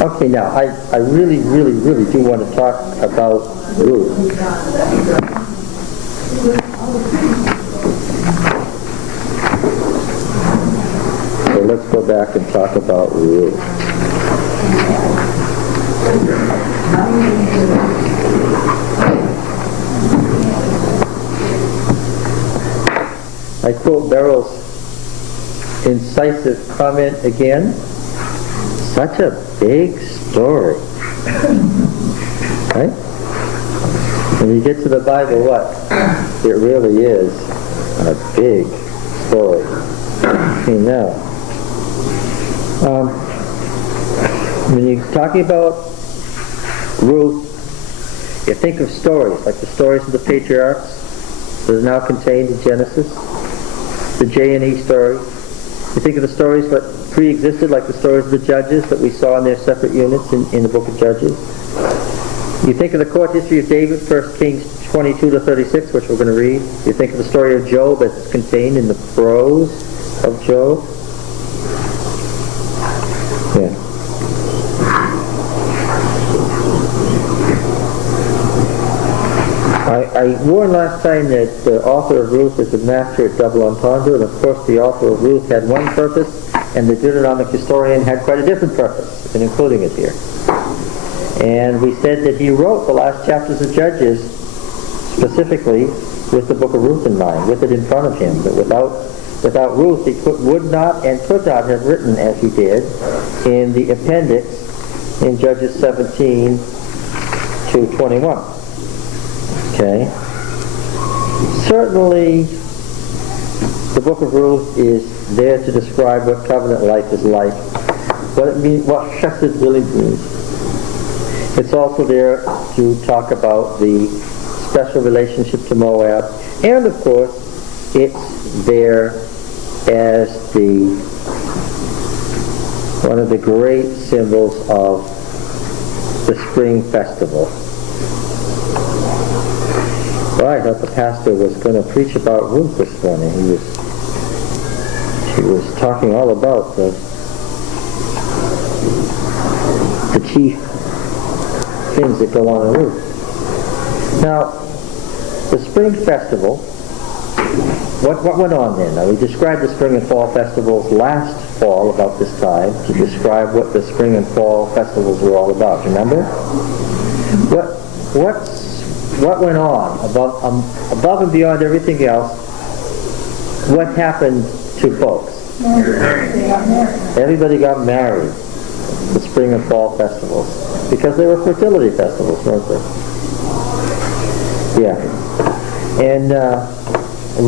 Okay, now, I really, really, really do want to talk about Ruth. So let's go back and talk about Ruth. I quote Beryl's incisive comment again. Such a big story. Right? When you get to the Bible, what? It really is a big story. Okay, now, when you're talking about Ruth, you think of stories, like the stories of the patriarchs that are now contained in Genesis, the J&E stories. You think of the stories that pre-existed, like the stories of the judges that we saw in their separate units in the book of Judges. You think of the court history of David, 1 Kings 22 to 36, which we're going to read. You think of the story of Job that's contained in the prose of Job. Yeah. I warned last time that the author of Ruth is a master at double entendre, and of course the author of Ruth had one purpose, and the Deuteronomic historian had quite a different purpose in including it here. And we said that he wrote the last chapters of Judges specifically with the book of Ruth in mind, with it in front of him. But without Ruth, he would not and could not have written as he did in the appendix in Judges 17 to 21. Okay? Certainly, the book of Ruth is there to describe what covenant life is like, what it means, what chesed really means. It's also there to talk about the special relationship to Moab, and of course, it's there as one of the great symbols of the spring festival. Well, I thought the pastor was going to preach about Ruth this morning. He was talking all about the chief things that go on in Ruth. Now, the spring festival, what went on then? Now, we described the spring and fall festivals last fall about this time to describe what the spring and fall festivals were all about. Remember? What went on above and beyond everything else? What happened to folks? Everybody got married. The spring and fall festivals, because they were fertility festivals, weren't they? Yeah. And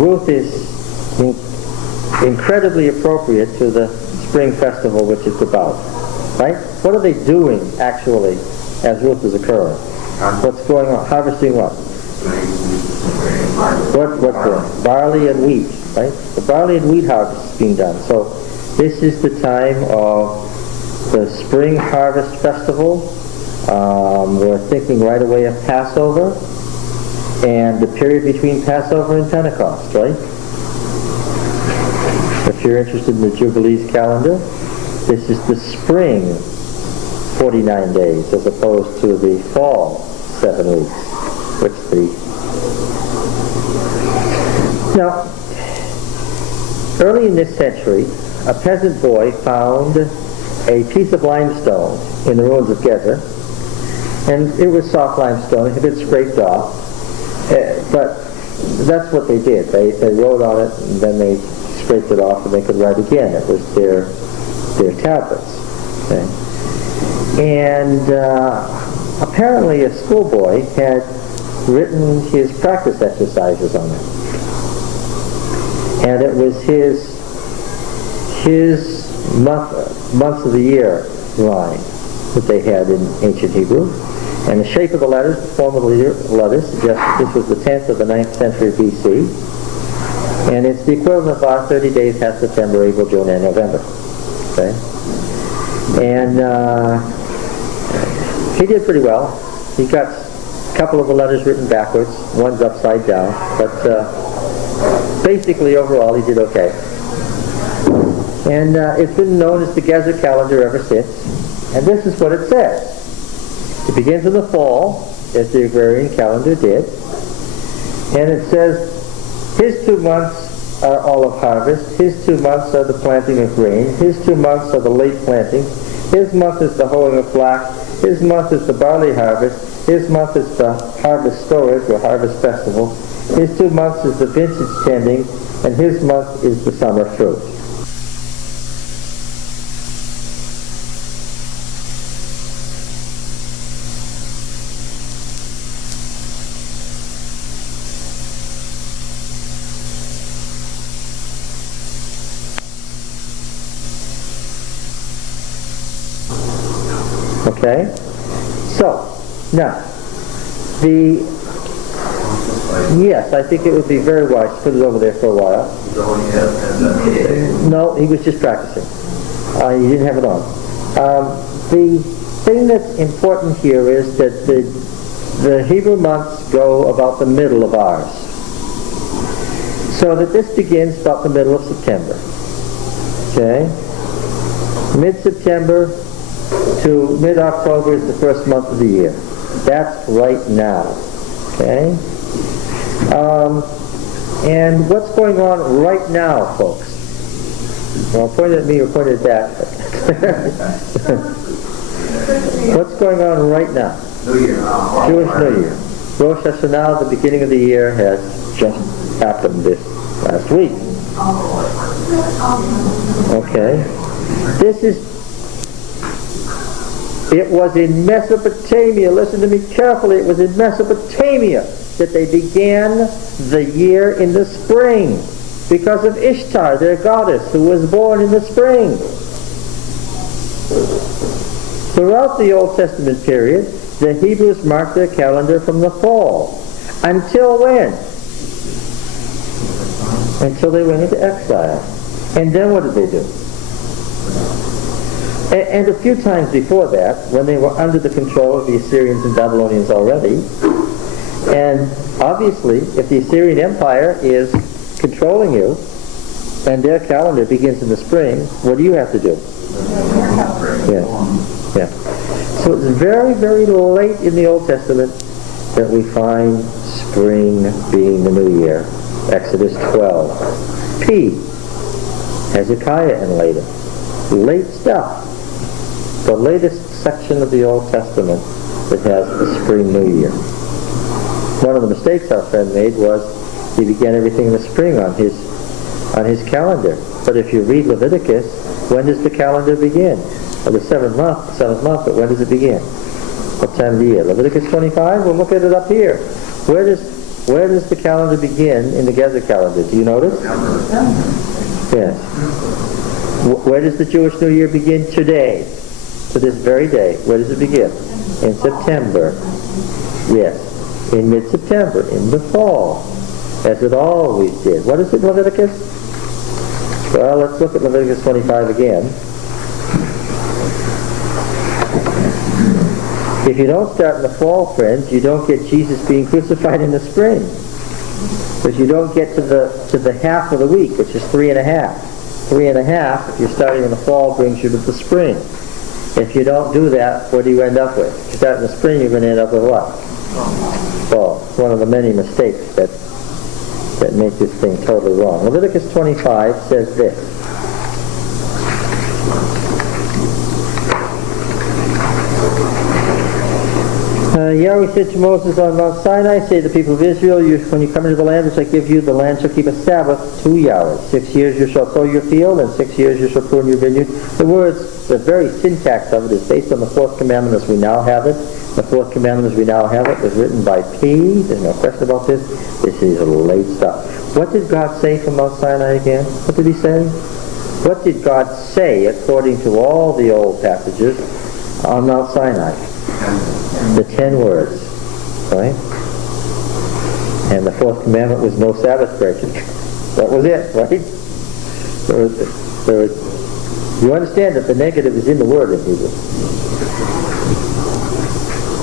Ruth is incredibly appropriate to the spring festival which it's about. Right? What are they doing, actually, as Ruth is occurring? What's going on? Harvesting what? What's going? Barley and wheat, right? The barley and wheat harvest is being done. So this is the time of the spring harvest festival. We're thinking right away of Passover and the period between Passover and Pentecost, right? If you're interested in the Jubilees calendar, this is the spring 49 days as opposed to the fall 7 weeks. Now, early in this century, a peasant boy found a piece of limestone in the ruins of Gezer, and it was soft limestone. It had been scraped off, but that's what they did. They wrote on it, and then they scraped it off, and they could write again. It was their tablets. Okay? And apparently a schoolboy had written his practice exercises on it. And it was his months of the year line that they had in ancient Hebrew. And the shape of the letters, the form of the letters, suggests this was the 10th of the 9th century BC. And it's the equivalent of our 30 days past September, April, June, and November. Okay? And he did pretty well. He got a couple of the letters written backwards. One's upside down. But basically, overall, he did okay. And it's been known as the Gezer calendar ever since. And this is what it says. It begins in the fall, as the agrarian calendar did. And it says, his 2 months are olive harvest. His 2 months are the planting of grain. His 2 months are the late planting. His month is the hoeing of flax. His month is the barley harvest. His month is the harvest storage or harvest festival. His 2 months is the vintage tending. And his month is the summer fruit. Okay? So, now, yes, I think it would be very wise to put it over there for a while. No, he was just practicing. He didn't have it on. The thing that's important here is that the Hebrew months go about the middle of ours. So that this begins about the middle of September. Okay? Mid-September to mid-October is the first month of the year. That's right now. Okay? And what's going on right now, folks? Well, point at me or point at that. What's going on right now? New Year. Jewish New Year. Rosh Hashanah, the beginning of the year, has just happened this last week. Okay. It was in Mesopotamia. Listen to me carefully. It was in Mesopotamia that they began the year in the spring because of Ishtar, their goddess, who was born in the spring. Throughout the Old Testament period, the Hebrews marked their calendar from the fall. Until when? Until they went into exile. And then what did they do? And a few times before that, when they were under the control of the Assyrians and Babylonians already, and obviously, if the Assyrian Empire is controlling you, and their calendar begins in the spring, what do you have to do? Yeah. So it's very, very late in the Old Testament that we find spring being the new year. Exodus 12. P. Hezekiah and later. Late stuff. The latest section of the Old Testament that has the spring new year. One of the mistakes our friend made was he began everything in the spring on his calendar. But if you read Leviticus, when does the calendar begin? Well, the seventh month, but when does it begin? What time of the year? Leviticus 25? We'll look at it up here. Where does the calendar begin in the Gezer calendar? Do you notice? Yes. Where does the Jewish New Year begin today? To this very day. Where does it begin? In September. Yes. In mid-September. In the fall. As it always did. What is it, Leviticus? Well, let's look at Leviticus 25 again. If you don't start in the fall, friends, you don't get Jesus being crucified in the spring. Because you don't get to the half of the week, which is 3.5. 3.5, if you're starting in the fall, brings you to the spring. If you don't do that, what do you end up with? If you start in the spring, you're going to end up with what? Fall. It's one of the many mistakes that make this thing totally wrong. Leviticus 25 says this. Yahweh said to Moses on Mount Sinai, say to the people of Israel, when you come into the land which I give you, the land shall keep a Sabbath 2 years. 6 years you shall sow your field, and 6 years you shall prune your vineyard. The words, the very syntax of it is based on the fourth commandment as we now have it. The fourth commandment as we now have it was written by P. There's no question about this. This is late stuff. What did God say from Mount Sinai again? What did he say? What did God say according to all the old passages on Mount Sinai? The 10 words, right? And the fourth commandment was no Sabbath breaking. That was it, right? You understand that the negative is in the word in Hebrew.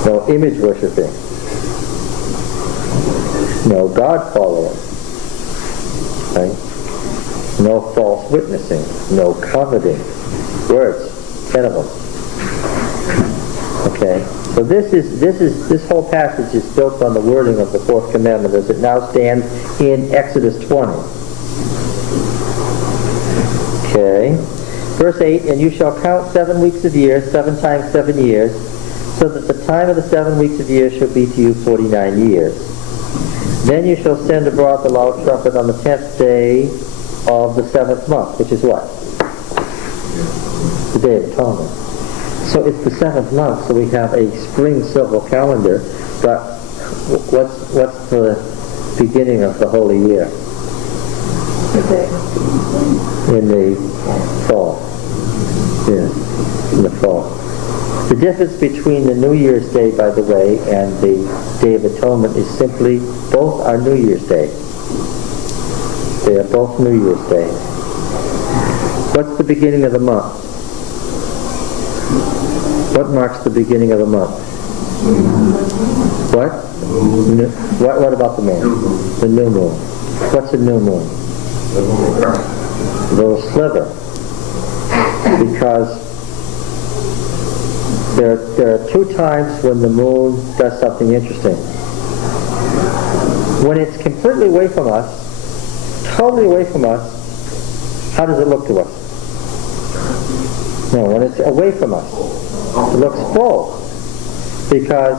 No image worshiping. No God following. Right? No false witnessing. No coveting. Words, 10 of them. Okay, so this whole passage is built on the wording of the fourth commandment as it now stands in Exodus 20. Okay, verse 8, and you shall count 7 weeks of years, 7 times 7 years, so that the time of the 7 weeks of years shall be to you 49 years. Then you shall send abroad the loud trumpet on the 10th day of the 7th month, which is what? The Day of Atonement. So it's the 7th month, so we have a spring civil calendar, but what's the beginning of the holy year? In the fall. Yeah, in the fall. The difference between the New Year's Day, by the way, and the Day of Atonement is simply both are New Year's Day. They are both New Year's Day. What's the beginning of the month? What marks the beginning of the month? What? What about the moon? The new moon. What's a new moon? A little sliver. Because there are 2 times when the moon does something interesting. When it's completely away from us, totally away from us, how does it look to us? No, when it's away from us, it looks full. Because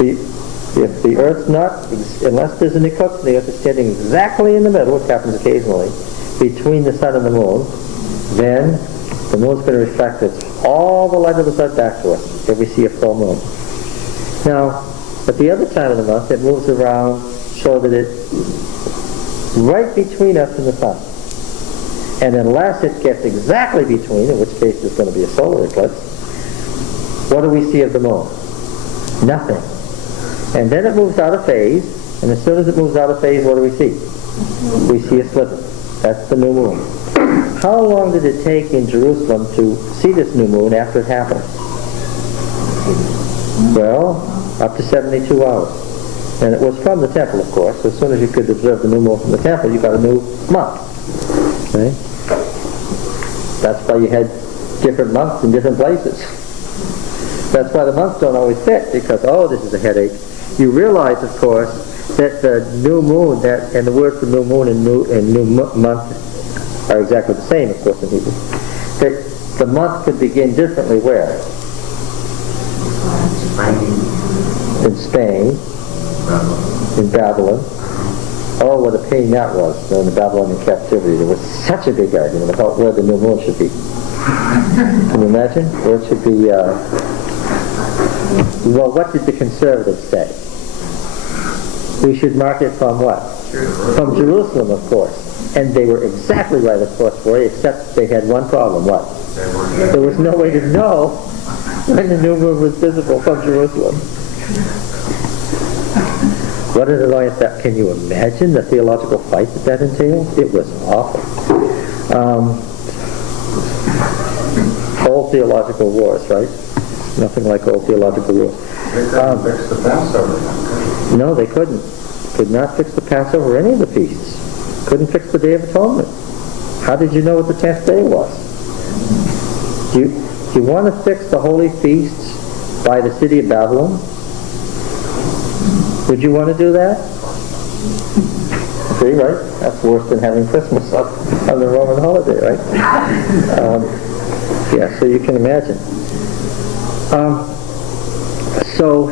if the Earth's not, unless there's an eclipse and the Earth is standing exactly in the middle, which happens occasionally, between the sun and the moon, then the moon's going to reflect all the light of the sun back to us if we see a full moon. Now, at the other time of the month, it moves around so that it's right between us and the sun. And unless it gets exactly between, in which case there's going to be a solar eclipse, what do we see of the moon? Nothing. And then it moves out of phase, and as soon as it moves out of phase, what do we see? We see a sliver. That's the new moon. How long did it take in Jerusalem to see this new moon after it happened? Well, up to 72 hours. And it was from the temple, of course. So as soon as you could observe the new moon from the temple, you got a new month. Okay? That's why you had different months in different places. That's why the months don't always fit, because, oh, this is a headache. You realize, of course, that the new moon, and the word for new moon and new month are exactly the same, of course, in Hebrew. That the month could begin differently where? In Spain, in Babylon. Oh, what a pain that was during the Babylonian captivity. There was such a big argument about where the new moon should be. Can you imagine? Where it should be, well, what did the conservatives say? We should mark it from what? From Jerusalem, of course. And they were exactly right, of course, for it, except they had one problem. What? There was no way to know when the new moon was visible from Jerusalem. What an annoyance that. Can you imagine the theological fight that entailed? It was awful. Old theological wars, right? Nothing like old theological wars. They couldn't fix the Passover. No, they couldn't. Could not fix the Passover or any of the feasts. Couldn't fix the Day of Atonement. How did you know what the 10th day was? Do you want to fix the holy feasts by the city of Babylon? Would you want to do that? See, right? That's worse than having Christmas on the Roman holiday, right? Yeah, so you can imagine. So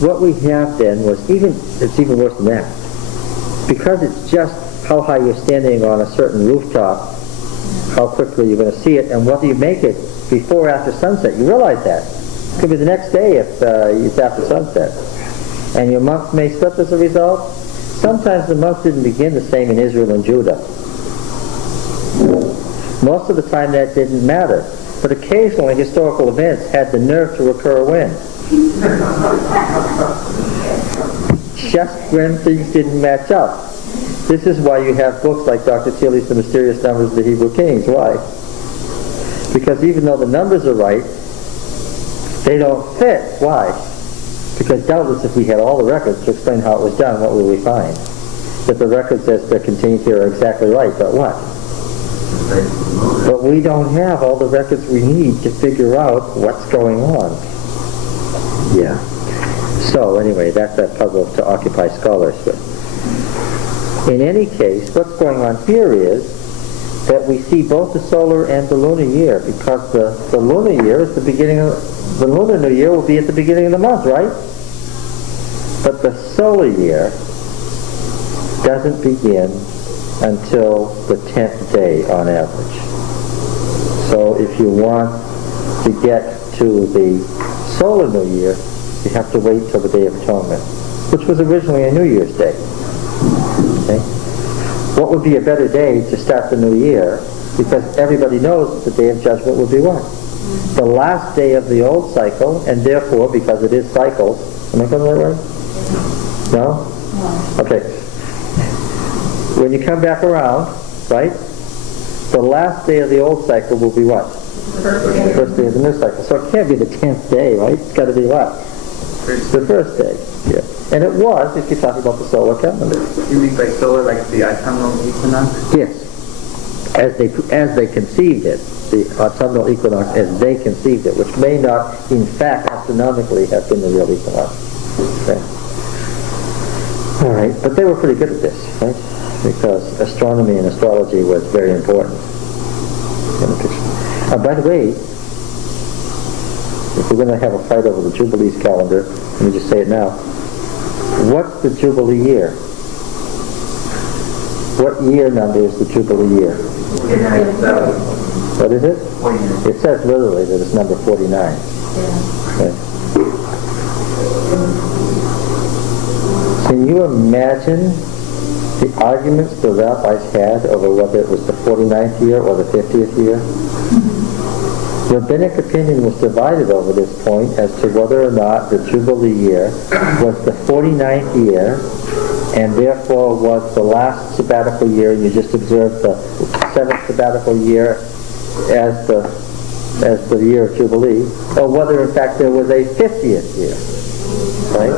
what we have then was it's even worse than that. Because it's just how high you're standing on a certain rooftop, how quickly you're going to see it, and whether you make it before or after sunset. You realize that. It could be the next day if it's after sunset. And your months may slip as a result. Sometimes the months didn't begin the same in Israel and Judah. Most of the time that didn't matter. But occasionally historical events had the nerve to occur when? Just when things didn't match up. This is why you have books like Dr. Thiele's The Mysterious Numbers of the Hebrew Kings. Why? Because even though the numbers are right, they don't fit. Why? Because doubtless if we had all the records to explain how it was done, what would we find? That the records as they're contained here are exactly right, but what? But we don't have all the records we need to figure out what's going on. that's that puzzle to occupy scholars with. In any case, what's going on here is that we see both the solar and the lunar year, because the lunar year is the beginning of the lunar new year will be at the beginning of the month, right? But the solar year doesn't begin until the 10th day on average. So if you want to get to the solar new year, you have to wait till the Day of Atonement, which was originally a New Year's Day. Okay? What would be a better day to start the new year? Because everybody knows that the Day of Judgment will be what? The last day of the old cycle, and therefore, because it is cycles, am I going the right way? No? Okay. When you come back around, right, the last day of the old cycle will be what? The first day of the new cycle. So it can't be the 10th day, right? It's got to be what? The first day. Yeah. And it was, if you're talking about the solar calendar. You mean by solar, like the autumnal equinox? Yes. As they conceived it, the autumnal equinox as they conceived it, which may not, in fact, astronomically have been the real equinox. Okay. All right, but they were pretty good at this, right? Because astronomy and astrology was very important in the picture. By the way, if we're going to have a fight over the Jubilees calendar, let me just say it now. What's the Jubilee year? What year number is the Jubilee year? 49. What is it? 49. It says literally that it's number 49. Okay. Can you imagine the arguments the rabbis had over whether it was the 49th year or the 50th year? Rabbinic opinion was divided over this point as to whether or not the Jubilee year was the 49th year and therefore was the last sabbatical year, and you just observed the 7th sabbatical year as the year of Jubilee, or whether in fact there was a 50th year. Right?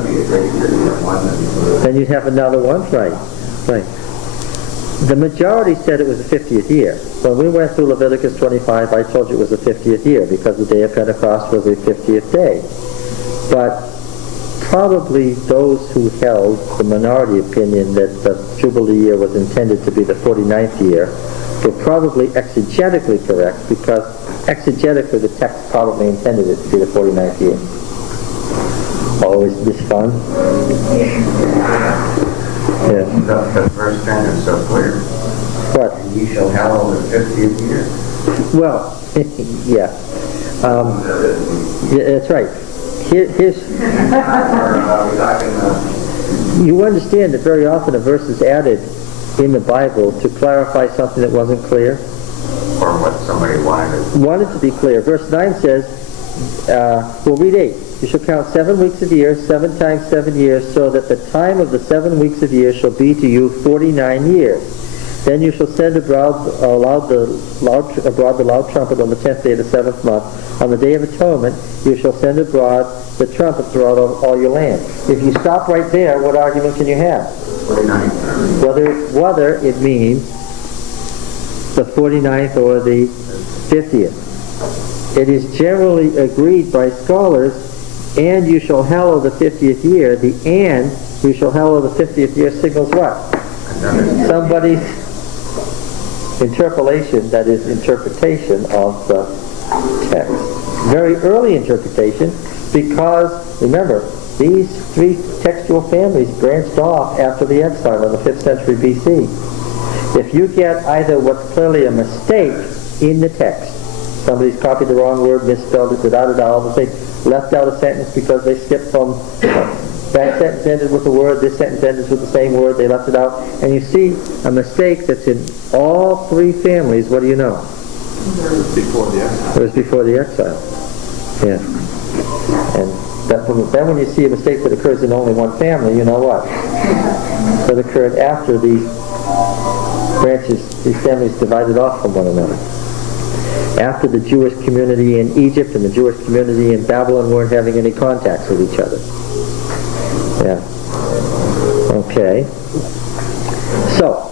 Then you'd have another one, right? Right. The majority said it was the 50th year. When we went through Leviticus 25, I told you it was the 50th year because the day of Pentecost was the 50th day. But probably those who held the minority opinion that the Jubilee year was intended to be the 49th year were probably exegetically correct, because exegetically the text probably intended it to be the 49th year. Always this fun? Yeah. The first time is so clear. What? And you shall hallow the 50th year. Well, yeah. Yeah, that's right. Here's you understand that very often a verse is added in the Bible to clarify something that wasn't clear. Or what somebody wanted to be clear. Verse 9 says, we'll read 8. You shall count 7 weeks of the year, 7 times 7 years, so that the time of the 7 weeks of the year shall be to you 49 years. Then you shall send abroad the loud trumpet on the 10th day of the 7th month. On the Day of Atonement, you shall send abroad the trumpet throughout all your land. If you stop right there, what argument can you have? 49. Whether it means the 49th or the 50th. It is generally agreed by scholars, and you shall hallow the 50th year. The and you shall hallow the 50th year signals what? Somebody's interpolation, that is interpretation of the text. Very early interpretation, because remember, these three textual families branched off after the exile in the 5th century BC. If you get either what's clearly a mistake in the text, somebody's copied the wrong word, misspelled it, all the things, left out a sentence because they skipped from that sentence ended with a word, this sentence ended with the same word, they left it out, and you see a mistake that's in all three families. What do you know? It was before the exile. It was before the exile. Yeah. And then when you see a mistake that occurs in only one family, you know what? That occurred after these branches, these families divided off from one another. After the Jewish community in Egypt and the Jewish community in Babylon weren't having any contacts with each other. Yeah. Okay. So,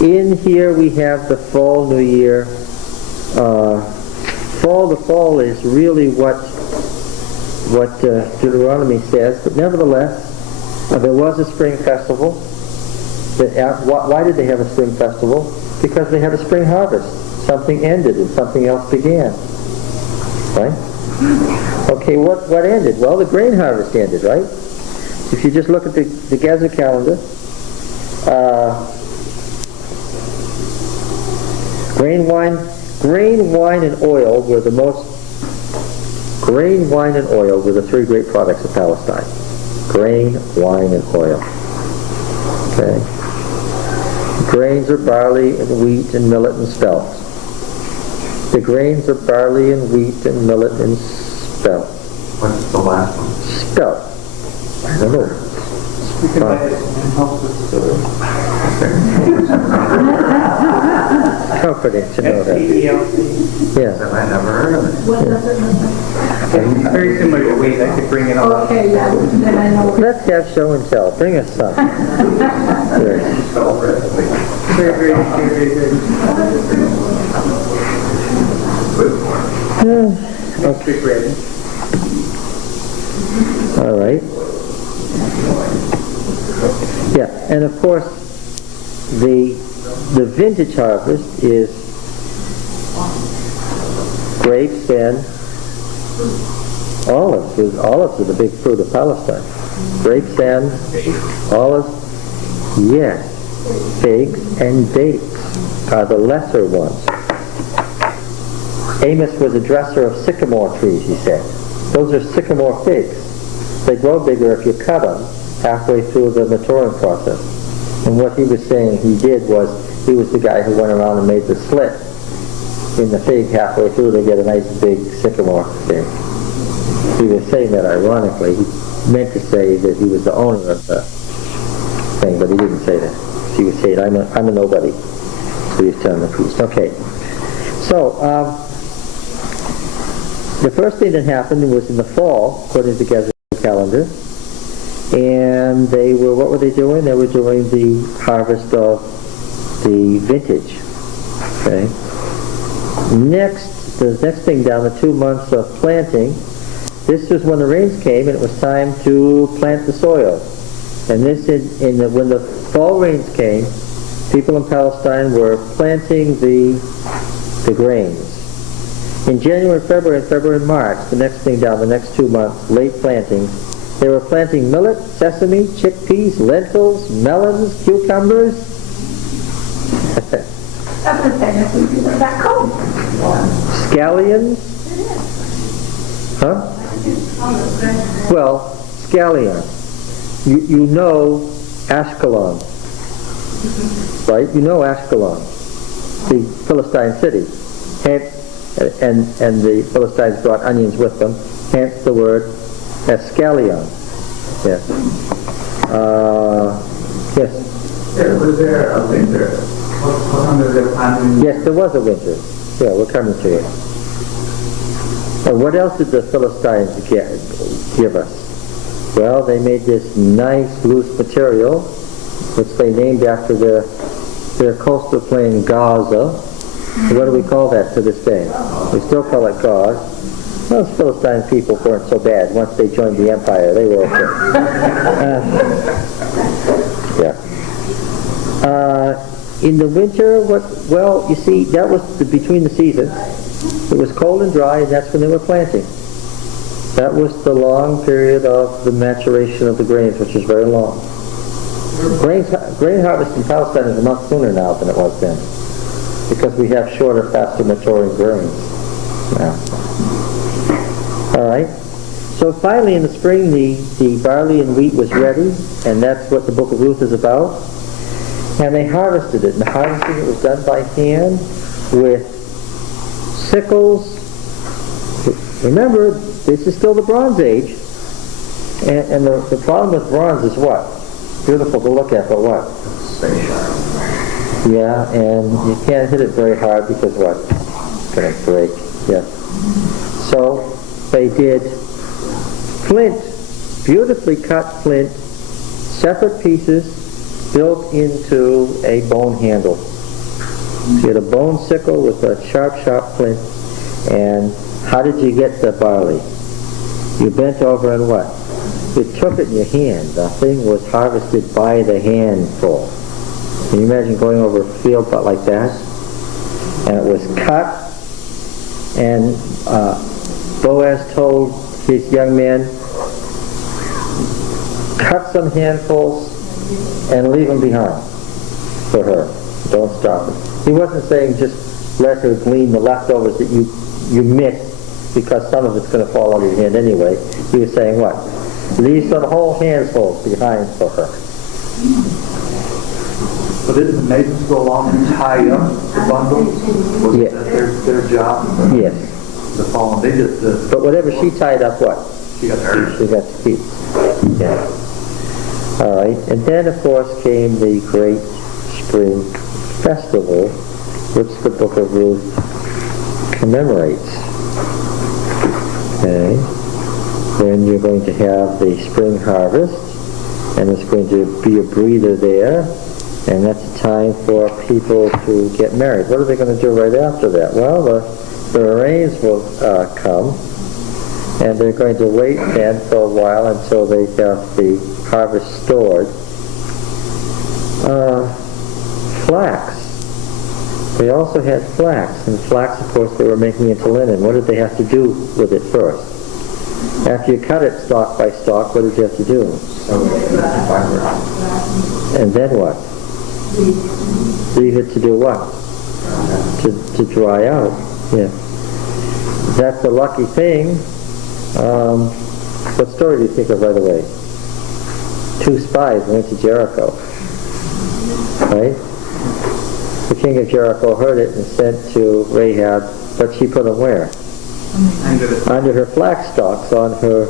in here we have the fall new year. The fall is really what what Deuteronomy says, but nevertheless, there was a spring festival. Why did they have a spring festival? Because they had a spring harvest. Something ended and something else began. Right? Okay, what ended? Well, the grain harvest ended, right? If you just look at the Gaza calendar, grain, wine, and oil were the three great products of Palestine. Grain, wine, and oil. Okay. Grains are barley and wheat and millet and spelt. The grains are barley and wheat and millet and spelt. What's the last one? Spelt. I don't know. We can write it and help with Comforting to know that. SPELC. Yeah. I never heard of it. What does it mean? It's very similar to wheat. I could bring it all up. Okay, yeah, then I know. Let's have show and tell. Bring us some. Good. Spelled correctly. Very, very, very, very good. Good one. Okay, ready. All right. Yeah, and of course, the vintage harvest is grapes and olives. Olives are the big fruit of Palestine. Grapes and olives, yes. Figs and dates are the lesser ones. Amos was a dresser of sycamore trees, he said. Those are sycamore figs. They grow bigger if you cut them halfway through the maturing process. And what he was saying he did was, he was the guy who went around and made the slit in the fig halfway through to get a nice big sycamore fig. He was saying that ironically. He meant to say that he was the owner of the thing, but he didn't say that. He was saying, I'm a nobody. So he was telling the priest. Okay. So, the first thing that happened was in the fall, according to the Gaza calendar, and what were they doing? They were doing the harvest of the vintage. Okay. The next thing down, the 2 months of planting, this was when the rains came and it was time to plant the soil. And this, when the fall rains came, people in Palestine were planting the grains. In January, February, March, the next thing down, the next 2 months, late plantings, they were planting millet, sesame, chickpeas, lentils, melons, cucumbers. That's the thing, if we do that cold. Scallions. Huh? Well, scallion. You know Ashkelon, right? You know Ashkelon, the Philistine city. Hence, and the Philistines brought onions with them. Hence the word escallion. Yes. Yes. Was there a winter? What time was there planting? Yes, there was a winter. Yeah, we're coming to it. What else did the Philistines give us? Well, they made this nice loose material, which they named after their coastal plain Gaza. What do we call that to this day? We still call it Gauze. Those Philistine people weren't so bad. Once they joined the empire, they were okay. Yeah. In the winter, you see, that was between the seasons. It was cold and dry, and that's when they were planting. That was the long period of the maturation of the grains, which is very long. Grain harvest in Palestine is a month sooner now than it was then, because we have shorter, faster maturing grains now. All right. So finally, in the spring, the barley and wheat was ready, and that's what the book of Ruth is about. And they harvested it. And the harvesting was done by hand with sickles. Remember, this is still the Bronze Age. And the problem with bronze is what? Beautiful to look at, but what? Stay sharp. Yeah, and you can't hit it very hard because what? It's going to break. Yeah. So they did flint, beautifully cut flint, separate pieces, built into a bone handle. So you had a bone sickle with a sharp flint. And how did you get the barley? You bent over and what? You took it in your hand. The thing was harvested by the handful. Can you imagine going over a field like that? And it was cut, and Boaz told his young men, cut some handfuls and leave them behind for her. Don't stop it. He wasn't saying just let her glean the leftovers that you missed, because some of it's going to fall out of your hand anyway. He was saying what? Leave some whole handfuls behind for her. But didn't the maidens go along and tie up the bundles? Was Yes. that their job? Yes. The fall, they just, But whatever she tied up, what? she got hurt. She got to keep. Yeah. All right. And then, of course, came the great spring festival, which the book of Ruth commemorates. Okay. When you're going to have the spring harvest, and there's going to be a breather there, and that's a time for people to get married. What are they going to do right after that? Well, the rains will come, and they're going to wait then for a while until they have the harvest stored. Flax. They also had flax, and flax, of course, they were making into linen. What did they have to do with it first? After you cut it stalk by stalk, what did you have to do? And then what? Leave it to do what? To dry out. Yeah. That's a lucky thing. What story do you think of right away? 2 spies went to Jericho. Right? The king of Jericho heard it and sent to Rahab, but she put them where? Under her flax stalks on her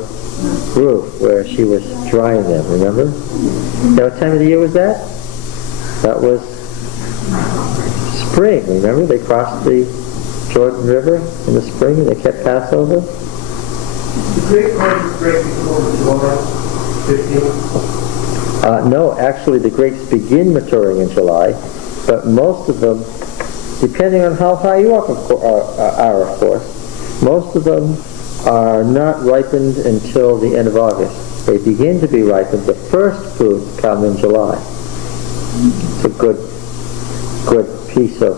roof where she was drying them, remember? Now, what time of the year was that? That was spring, remember? They crossed the Jordan River in the spring and they kept Passover. The Great Harvest break before July 15th. No, actually the grapes begin maturing in July, but most of them, depending on how high you are, of course, most of them are not ripened until the end of August. They begin to be ripened. The first fruits come in July. It's a good piece of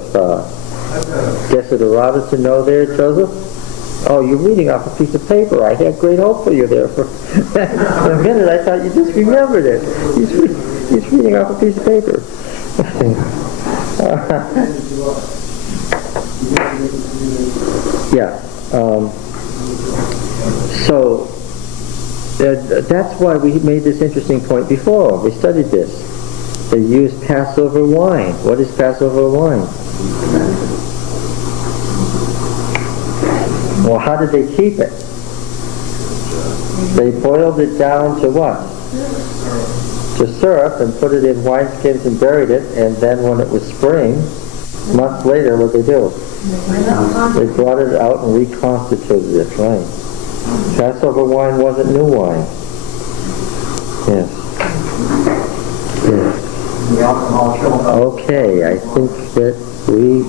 desiderata to know there, Joseph. Oh, you're reading off a piece of paper. I had great hope for you there. For a minute, I thought you just remembered it. He's reading off a piece of paper. Yeah. So that's why we made this interesting point before. We studied this. They used Passover wine. What is Passover wine? Well, how did they keep it? They boiled it down to what? To syrup, and put it in wineskins and buried it, and then when it was spring, months later, what did they do? They brought it out and reconstituted it, right? Passover wine wasn't new wine. Yes. Yes. Okay, I think that we